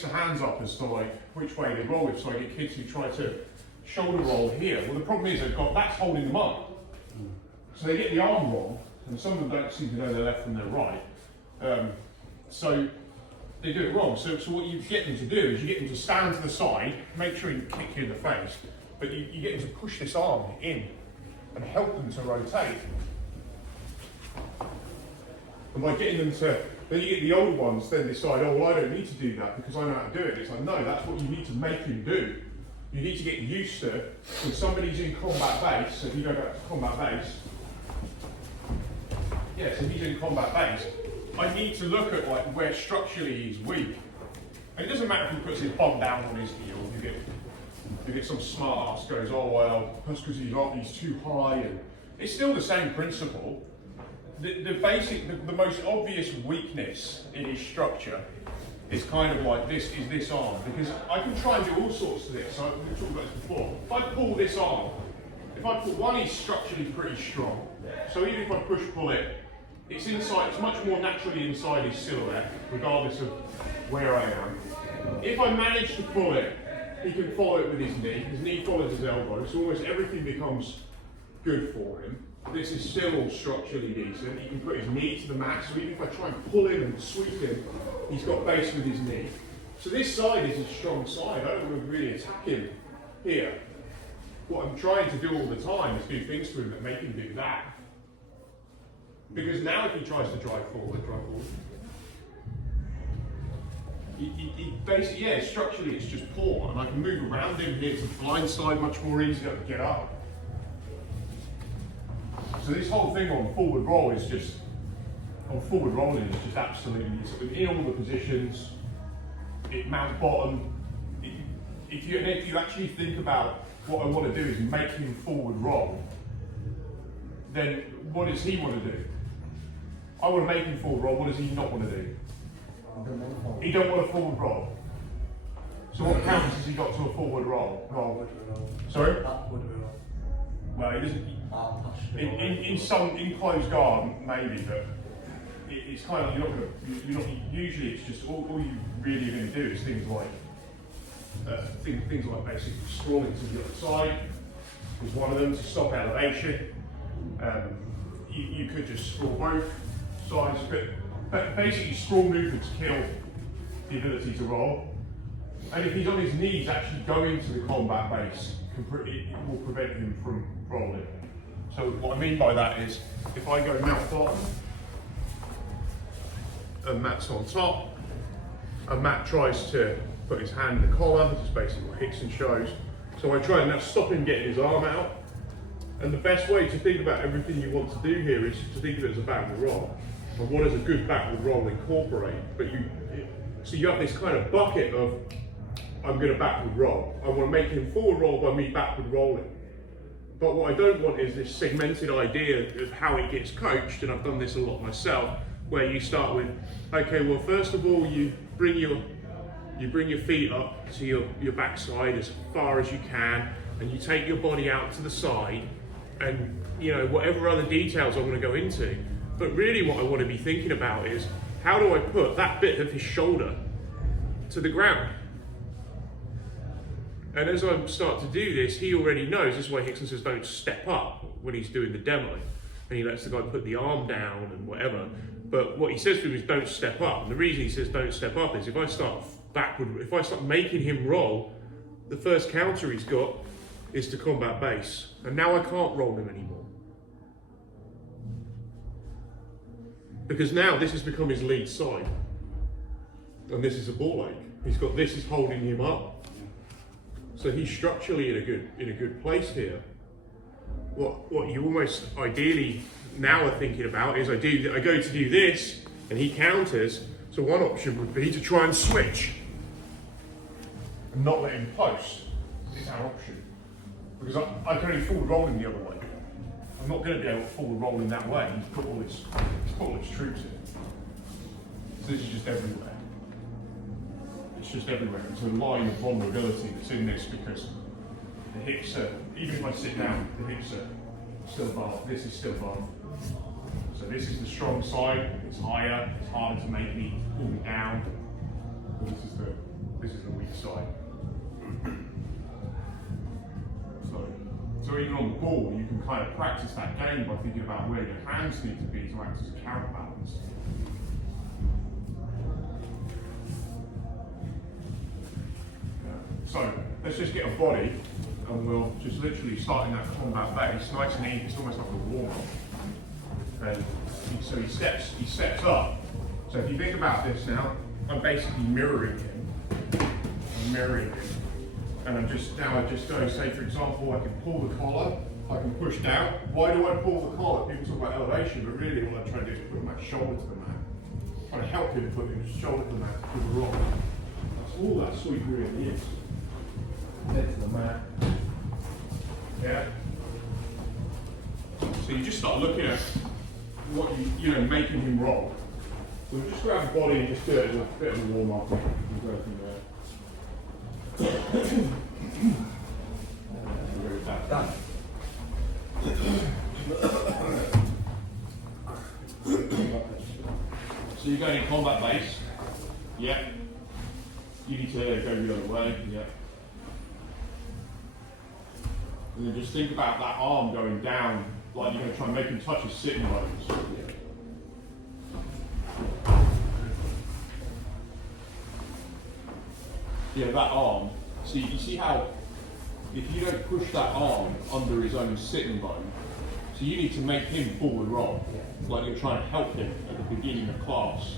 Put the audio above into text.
The hands up as to like which way they roll it, so I get kids who try to shoulder roll here. Well, the problem is that's holding them up. So they get the arm wrong, and some of them don't seem to know their left from their right. So they do it wrong. So what you get them to do is you get them to stand to the side, make sure you kick you in the face, but you get them to push this arm in and help them to rotate. And by getting them to, then you get the old ones then decide, oh, well, I don't need to do that because I know how to do it. It's like, no, that's what you need to make him do. You need to get used to, when somebody's in combat base, so if you go back to combat base, yeah, so he's in combat base, I need to look at like where structurally he's weak. And it doesn't matter if he puts his bum down on his heel, you get some smart ass goes, oh, well, that's because he's too high, and it's still the same principle. The most obvious weakness in his structure is kind of like this, is this arm, because I can try and do all sorts to this. So we've talked about this before. If I pull this arm, he's structurally pretty strong. So even if I pull it, it's much more naturally inside his silhouette, regardless of where I am. If I manage to pull it, he can follow it with his knee follows his elbow, so almost everything becomes good for him. This is still structurally decent. He can put his knee to the mat, so even if I try and pull him and sweep him, he's got base with his knee. So this side is a strong side. I don't want to really attack him here. What I'm trying to do all the time is do things to him that make him do that. Because now if he tries to drive forward. He basically, yeah, structurally it's just poor, and I can move around him here to the blind side much more easier to get up. So this whole thing on forward rolling is just absolutely, it's in all the positions, it mounts bottom. If you actually think about what I want to do is make him forward roll, then what does he want to do? I want to make him forward roll, what does he not want to do? He don't want a forward roll. So what counts has he got to a forward roll? Sorry? Well, he doesn't. In closed guard, maybe, but it's kind of you're not. Usually, it's just all you really are going to do is things like basically scrolling to the other side is one of them to stop elevation. You could just scroll both sides, but basically scroll movements kill the ability to roll. And if he's on his knees, actually going to the combat base it will prevent him from rolling. So what I mean by that is, if I go mount bottom, and Matt's on top, and Matt tries to put his hand in the collar, this is basically what Hickson shows. So I try and now stop him getting his arm out. And the best way to think about everything you want to do here is to think of it as a backward roll. And what does a good backward roll incorporate? So you have this kind of bucket of, I'm going to backward roll. I want to make him forward roll by me backward rolling. But what I don't want is this segmented idea of how it gets coached, and I've done this a lot myself, where you start with, okay, well, first of all, you bring your feet up to your backside as far as you can, and you take your body out to the side, and whatever other details I want to go into. But really what I want to be thinking about is, how do I put that bit of his shoulder to the ground? And as I start to do this, he already knows. This is why Hickson says don't step up when he's doing the demo. And he lets the guy put the arm down and whatever. But what he says to him is don't step up. And the reason he says don't step up is if I start making him roll, the first counter he's got is to combat base. And now I can't roll him anymore. Because now this has become his lead side. And this is a ball ache. This is holding him up. So he's structurally in a good place here. What you almost ideally now are thinking about is I go to do this and he counters. So one option would be to try and switch and not let him post. It's our option. Because I can only forward roll him the other way. I'm not going to be able to forward roll him that way. He's put all his troops in. So this is just everywhere. It's just everywhere. It's a line of vulnerability that's in this because the hips are, even if I sit down, the hips are still above. This is still above. So this is the strong side. It's higher. It's harder to make me pull me down. This is the side. So even on the ball, you can kind of practice that game by thinking about where your hands need to be to act as a counterbalance. So let's just get a body, and we'll just literally start in that combat base, nice and easy. It's almost like a warm up. And so he steps up. So if you think about this now, I'm basically mirroring him. And I just go, say for example, I can pull the collar, I can push down. Why do I pull the collar? People talk about elevation, but really what I'm trying to do is put my shoulder to the mat. I'm trying to help him put his shoulder to the mat, to the rock. That's all that sweep really is. Head to the mat. Yeah. So you just start looking at what making him roll. So just grab the body and just do it as a bit of a warm up and go from there. Done. So you're going in combat base. Yeah. You need to go the other way. Yeah. And then just think about that arm going down, like you're going to try and make him touch his sitting bones. Yeah, that arm. See, you see how if you don't push that arm under his own sitting bone, so you need to make him forward roll, like you're trying to help him at the beginning of class.